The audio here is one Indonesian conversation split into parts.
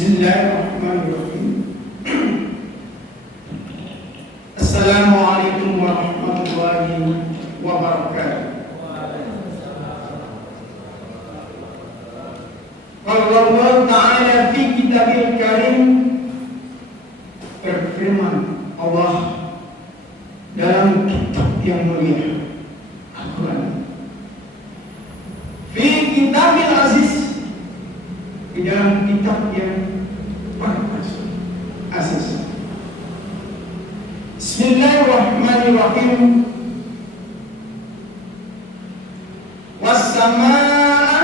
Bismillahirrahmanirrahim. Assalamualaikum warahmatullahi wabarakatuh. Allah Ta'ala fi kitabil karim, berfirman Allah dalam kitab yang mulia Al-Quran, fi kitabil aziz, di dalam kitab yang aziz. Bismillahirrahmanirrahim. Was-samaa'a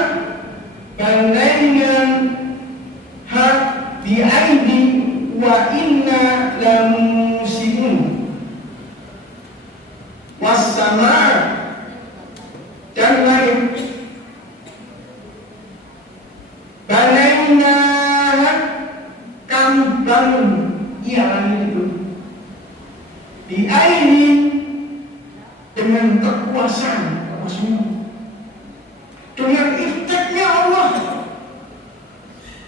banaynaha bi'aidi wa inna lamusi'un. Was-samaa'a, dan langit, banaynaha, kami bangun ia langit itu, bi'aidi, dengan kekuasaan apa semua, dengan ikhtiknya Allah.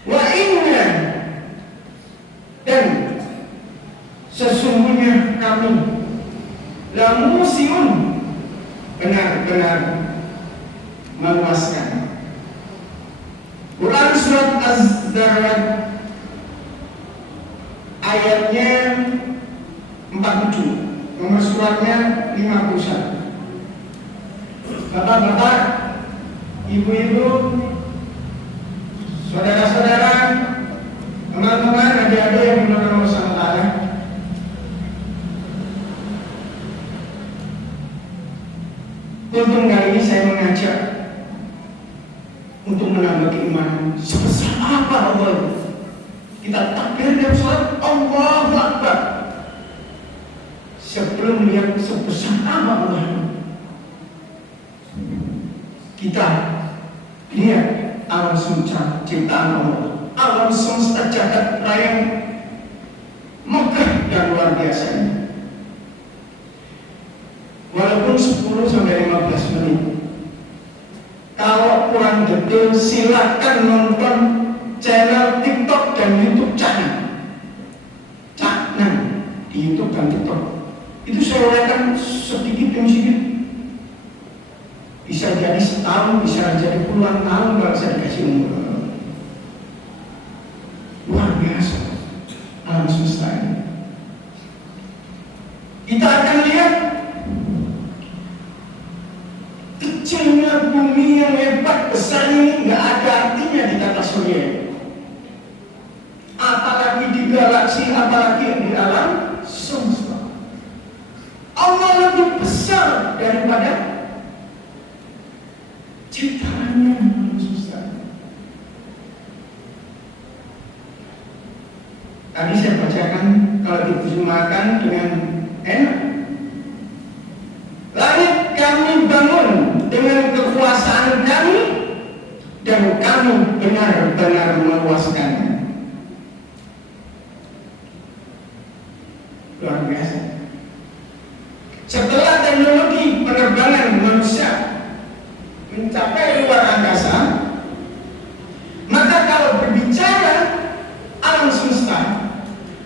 Wa inna, dan sesungguhnya kami, lamusiun, benar-benar meluaskan. Quran surat Az-Zariyat ayatnya 47, nomor suratnya 51. Bapak-bapak, ibu-ibu, saudara-saudara, teman-teman, adik-adik yang dimuliakan Allah Subhanahu wa Ta'ala, untung kali ini saya mengajak untuk menambah keimanan. Sebesar apa Allah? Kita takbir dan sholat Allahu Akbar, sebelum melihat sebesar apa Allah. Kita lihat alam semesta ciptaan Allah, alam semesta jagat raya megah dan luar biasa. Walaupun 10-15 menit, kalau kurang detail silakan nonton channel TikTok dan YouTube channel di YouTube dan TikTok. Itu saya uraikan sedikit demi sedikit. Bisa jadi setahun, bisa jadi puluhan tahun kalau saya dikasih umur. Luar biasa alam semesta ini. Kita akan lihat kecilnya bumi yang hebat besar ini, nggak ada artinya di tata surya, apalagi di galaksi, apalagi di alam semesta. Allah lebih besar daripada ciptaannya alam semesta. Tadi saya bacakan, kalau diterjemahkan dengan enak, langit kami bangun dengan kekuasaan kami, dan kami benar-benar meluaskannya. Luar biasa. Setelah teknologi penerbangan manusia mencapai luar angkasa, maka kalau berbicara alam semesta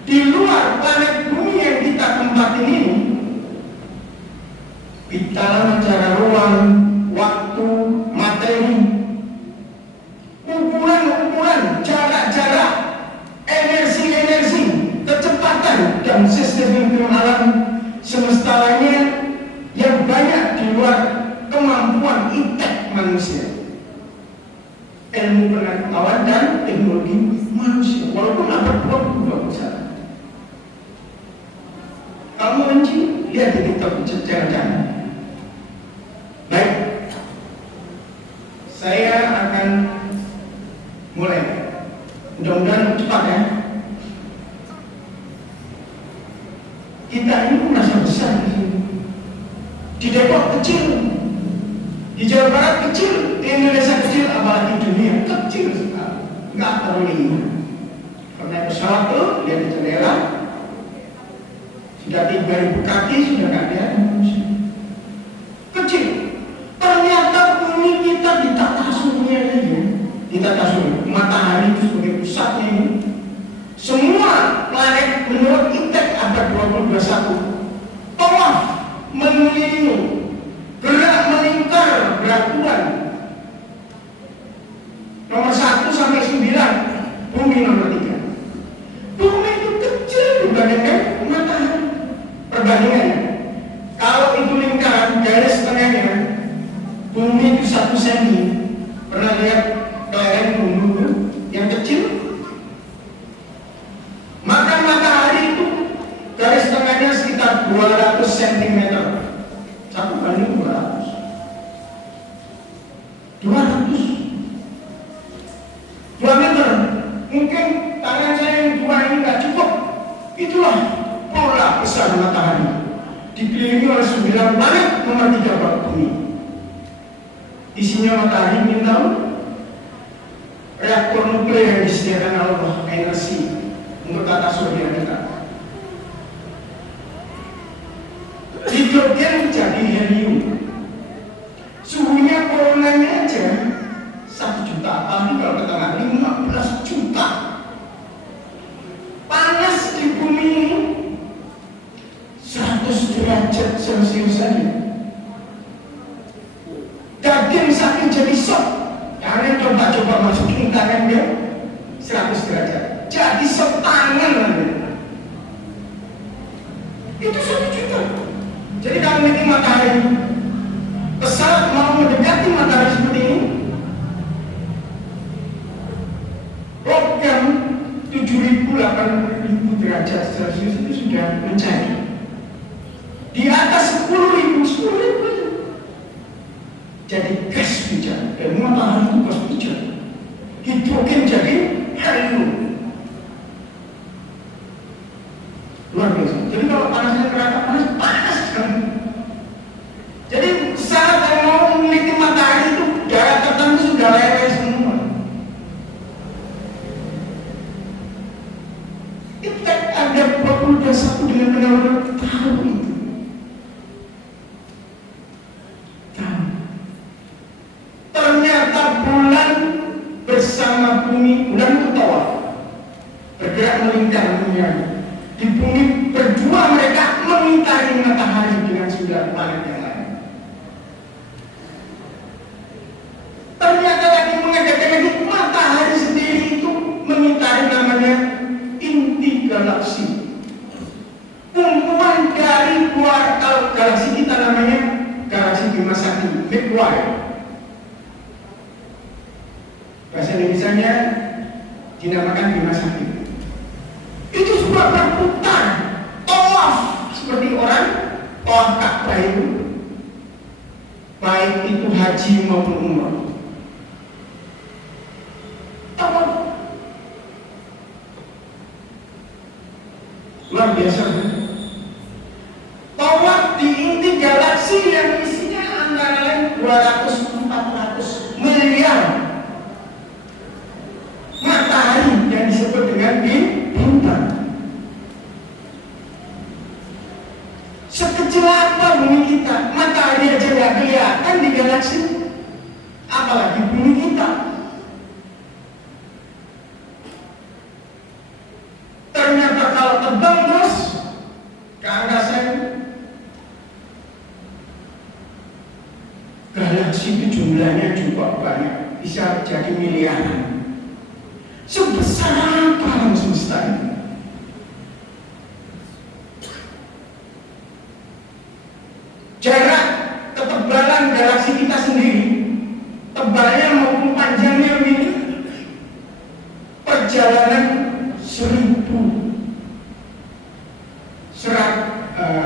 di luar planet bumi yang kita tempatin ini, di dalam acara ruang, waktu, materi, ukuran-ukuran, jarak-jarak, energi-energi, kecepatan, dan sistem alam semesta lainnya yang banyak di luar kemampuan intek manusia, ilmu pengetahuan dan teknologi manusia, walaupun ada blok-blok besar. Kamu benci, lihat di TikTok jangan-jangan. Baik, saya akan mulai. Mudah-mudahan cepat ya. Kita ini merasa besar di sini. Di Depok kecil, di Jawa Barat kecil, di Indonesia kecil, apalagi dunia kecil sekali. Nggak terlihat. Karena pesawat tuh lihat di jendela, sudah 3.000 kaki sudah nggak lihat manusia. Kecil. Ternyata bumi kita ditata surya ini, ditata surya. Matahari itu sebagai pusatnya ini, satu. Tawaf mengelilingi, gerak melingkar beraturan. Nomor 1 sampai 9, bumi nomor 3. Bumi itu kecil dibandingkan matahari. Perbandingannya, kalau itu lingkaran, garis tengahnya, bumi itu 1 cm. Pernah lihat kelereng bumi itu yang kecil? Maka matahari itu garis tengahnya sekitar 200 cm. 1:200. 2 meter. Mungkin tangan saya yang 2 ini nggak cukup. Itulah pola besar matahari, dikelilingi oleh 9 planet nomor 3 bumi. Isinya matahari, ingin tahu? Reaktor nuklir yang disediakan Allah, energi untuk tata surya kita. Hidrogen menjadi helium. Suhunya coronanya aja 1 juta, tapi kalau ke tengah 15 juta. Panas di bumi ini 100 derajat Celcius saja. Daging sapi jadi sop. Kalian coba masukin tangan dia 100 derajat. Jadi sop tangan lagi. Itu 1 juta. Jadi kalau ini matahari, pesawat mau mendekati matahari seperti ini, program 7.000-8.000 derajat Celcius itu sudah mencair. Di atas 10.000 jadi gas hujan, dan matahari itu gas hujan. Hidrogen jadi helium. Luar biasa. Jadi kalau panasnya neraka panas kan. Jadi saat yang mau memiliki matahari itu daerah tertentu sudah leleh semua. Kita ada pemuda satu dengan benar-benar tahu itu. Ternyata bulan bersama bumi, bulan itu tawaf, bergerak melingkar dunia. Di bumi berdua mereka mengitari matahari dengan 9 planet yang lain. Ternyata lagi mengagetkan lagi, matahari sendiri itu mengitari namanya inti galaksi. Kumpulan dari kalau galaksi kita namanya galaksi Bima Sakti, Milky Way. Bahasa Indonesianya dinamakan Bima Sakti. Itu semua berputar, tawaf seperti orang tawaf Ka'bah itu, baik itu haji maupun umrah. Tawaf luar biasa. Tawaf di inti galaksi yang isinya antara lain 200-400 miliar matahari yang disebut dengan bintang. Sekecil apa bumi kita, matahari aja nggak kelihatan di galaksi, apalagi bumi kita. Ternyata kalau terbang terus ke angkasa, galaksi itu jumlahnya juga banyak, bisa jadi miliaran. Sebesar apa alam semesta ini? Jarak ketebalan galaksi kita sendiri, tebalnya maupun panjangnya ini, perjalanan 1000 serat.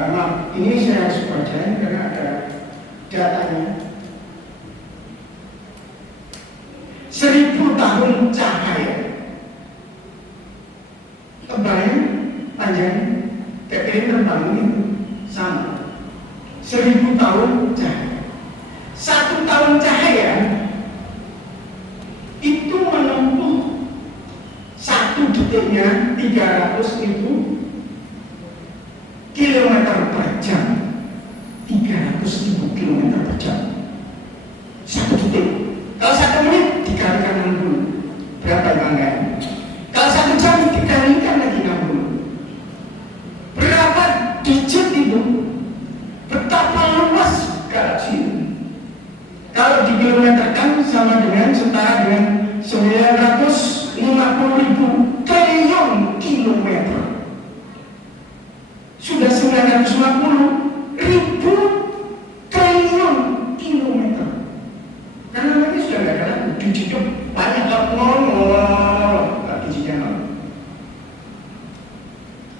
Maaf, ini saya harus bacain karena ada datanya. 1000 tahun cahaya. Tebalnya, panjangnya, kayak ini terbang ini sama. 1000 tahun cahaya. 1 tahun cahaya itu menempuh 1 detiknya 300.000 kilometer per jam. 300.000 kilometer per jam. 1 detik. Kalau 1 menit dikalikan 60. Berapa bangga? Kalau 1 jam dikalikan lagi 60. Berapa di dikilometerkan sama dengan setara dengan 950.000 triliun kilometer. Sudah 950.000 triliun kilometer. Karena mereka sudah nggak ada cuci banyak ngomong lagi cijangan.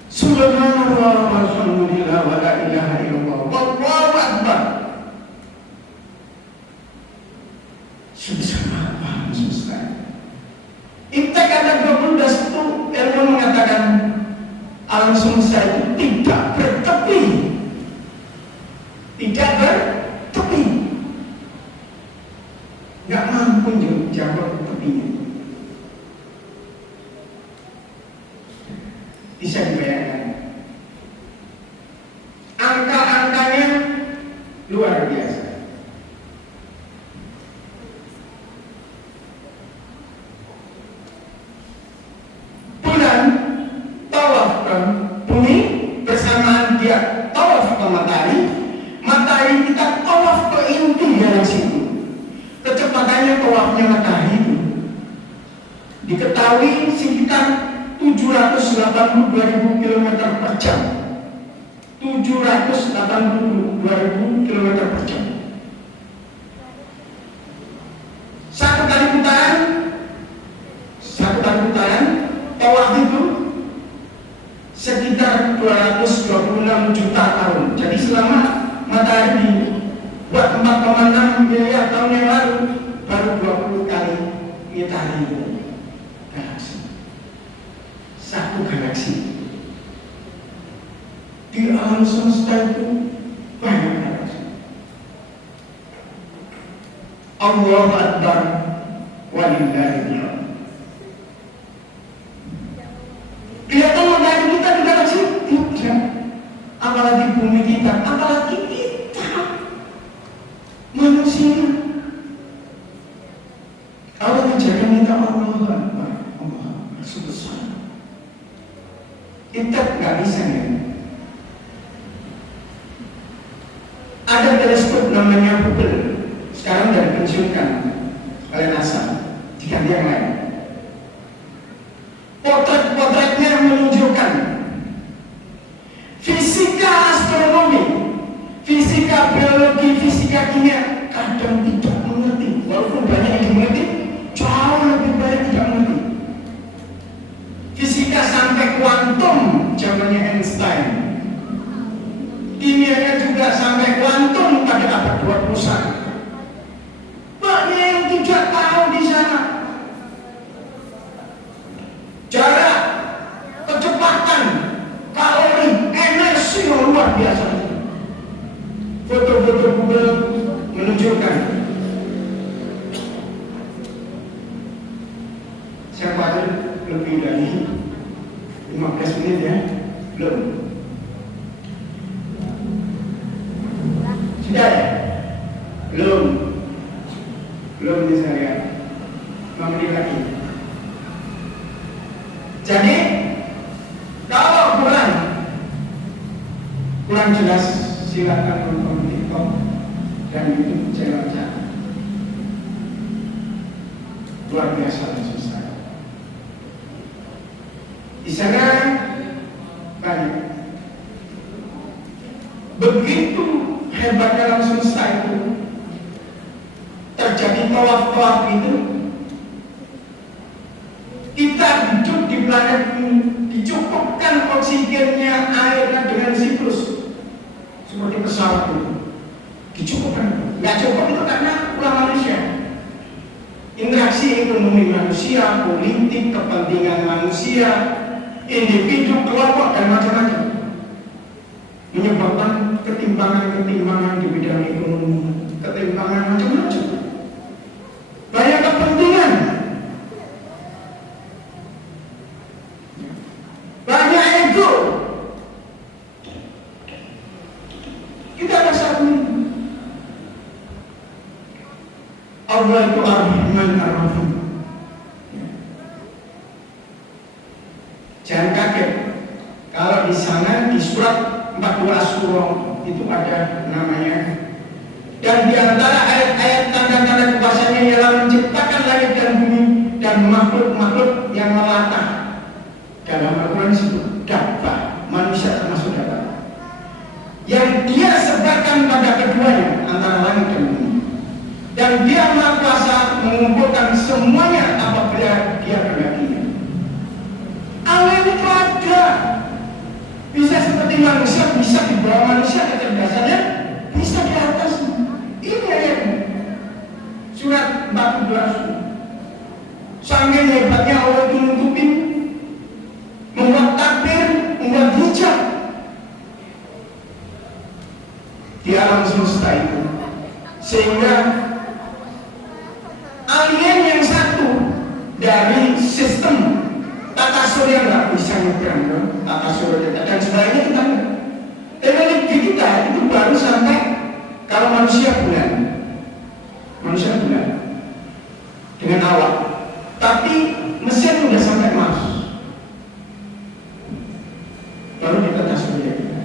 Subhanallah walhamdulillah wa la ilaha illallah wallahu akbar. Subhanallah susah. Intek ada 12 itu ilmu mengatakan alam semesta itu tidak bertepi. Tidak bertepi. Nggak mampu jawab tepinya. Bisa dibayangkan. Angka-angkanya luar biasa. Bulan tawaf ke bumi bersamaan dia tawaf ke matahari. Matahari kita tawaf ke inti galaksi itu. Kecepatannya tawafnya matahari itu diketahui sekitar 782.000 km per jam. 782.000 km per jam. Satu kali putaran tawaf itu sekitar 226 juta tahun. Jadi selama matahari buat 4,6 miliar tahun yang lalu baru 20 kali matahari galaksi. Satu galaksi. Di alam semesta itu banyak galaksi. Allahu Akbar walillahilhamd. Kelihatan matahari kita di galaksi? Tidak. Apalagi bumi kita, apalagi kita manusia. Allah menjaga kita Allahu Akbar, Allah sebesar. Kita nggak bisa ya. Ada teleskop namanya Hubble, sekarang sudah dipensiunkan oleh NASA, diganti yang lain. Potret-potretnya menunjukkan fisika astronomi, fisika biologi, fisika kimia kadang tidak mengerti, walaupun banyak yang mengerti, jauh lebih banyak tidak mengerti. Fisika sampai kuantum zamannya Einstein. Kimianya juga sampai kuantum pada abad 21. Banyak yang tidak tahu di sana. Jarak, kecepatan, kalori, energi yang luar biasa. Foto-foto Google menunjukkan. Saya khawatir lebih dari 15 menit ya, belum. Sudah ya? Belum ini saya 5 menit lagi. Jadi kalau kurang jelas silakan nonton TikTok dan YouTube channel saya. Luar biasa dan susah. Di sana banyak. Begitu hebatnya alam semesta itu, terjadi tawaf-tawaf itu, kita hidup di planet ini dicukupkan oksigennya, airnya dengan siklus seperti pesawat itu dicukupkan. Nggak cukup itu karena ulah manusia, interaksi ekonomi manusia, politik, kepentingan manusia, individu, kelompok dan macam-macam, menyebabkan ketimpangan di bidang ekonomi, ketimpangan macam-macam, banyak kepentingan, banyak ego. Kita rasa Allah itu Ar-Rahman Ar-Rahim. Jangan kaget kalau di sana di surat 14 surah itu ada namanya Dan di antara ayat-ayat tanda-tanda kekuasaannya ialah menciptakan langit dan bumi dan makhluk-makhluk yang melata. Dalam Al-Quran disebut dabbah, manusia termasuk dabbah. Yang dia sebarkan pada keduanya antara langit dan bumi. Dan dia Maha Kuasa mengumpulkan semuanya apabila dia kehendaki. Allah itu ada. Bisa seperti manusia, bisa di bawah manusia kecerdasannya, bisa di atas. Ini ayatnya. Surat 14. Saking hebatnya Allah itu nutupin, membuat takbir, membuat hijab di alam semesta itu, sehingga alien yang satu dari sistem tata surya nggak bisa nyebrang tata surya kita dan sebagainya kita. Teknologi kita itu baru sampai kalau manusia bulan dengan awak, tapi mesin udah sampai Mars, baru di tata surya kita.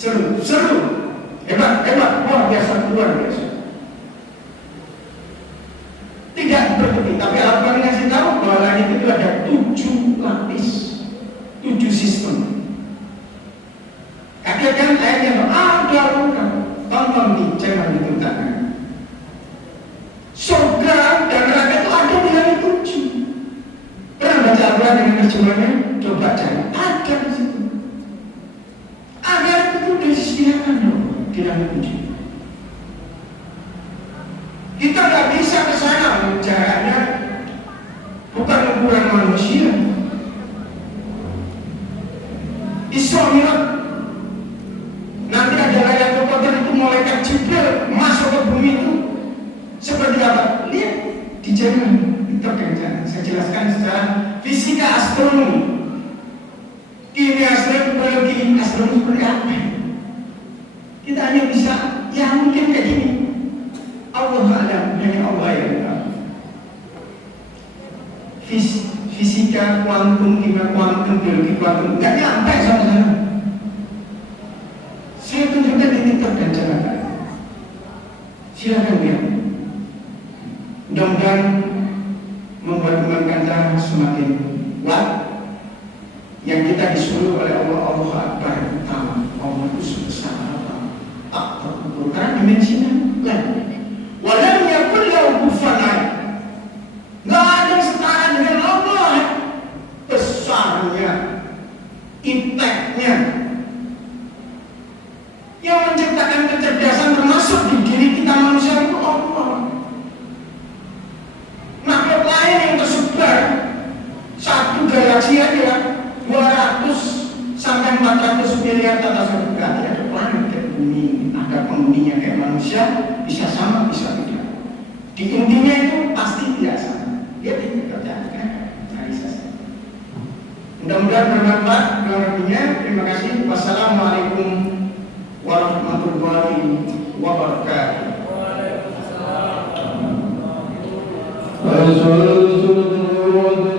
Seru, hebat, luar biasa. Tidak berhenti, tapi Al-Quran ngasih tahu bahwa langit itu ada 7 lapis, 7 sistem. Kaget kan ayatnya, ada bukan? Tonton di channel itu tanya. Surga dan neraka itu ada di langit 7. Pernah baca Al-Quran dengan terjemahannya? Coba cari, ada di situ. Agar itu disediakan di langit 7. Kita nggak bisa ke sana, jaraknya bukan ukuran manusia. Isra Mi'raj, nanti ada Lailatul Qadar itu malaikat Jibril masuk ke bumi itu seperti apa? Lihat di Jerman, itu kan saya jelaskan secara fisika astronomi, kimia astronomi, biologi astronomi seperti apa? Kita hanya bisa, ya mungkin kayak gini. Allah alam, hanya Allah yang tahu. Fisika kuantum, kimia kuantum, biologi kuantum nggak nyampe sama sana. Saya tunjukkan di TikTok dan Jakarta. Silakan lihat. Mudah-mudahan membuat iman kita semakin kuat. Yang kita disuruh oleh Allah Akbar utama. Allah itu sebesar apa? Karena dimensinya lain. Walau yakul lahu kufuwan ahad. Nggak ada yang setara dengan Allah. Besarnya, impactnya. Yang menciptakan kecerdasan termasuk di diri kita manusia itu Allah. Makhluk lain yang tersebar satu galaksi aja 200 sampai 400 miliar tata surya. Ada planet kayak bumi, ada penghuninya kayak manusia, bisa sama, bisa tidak. Di intinya itu pasti tidak sama. Dia tidak terjadi, cari saja. Mudah-mudahan bermanfaat. Terima kasih. Wassalamualaikum warahmatullahi wabarakatuh.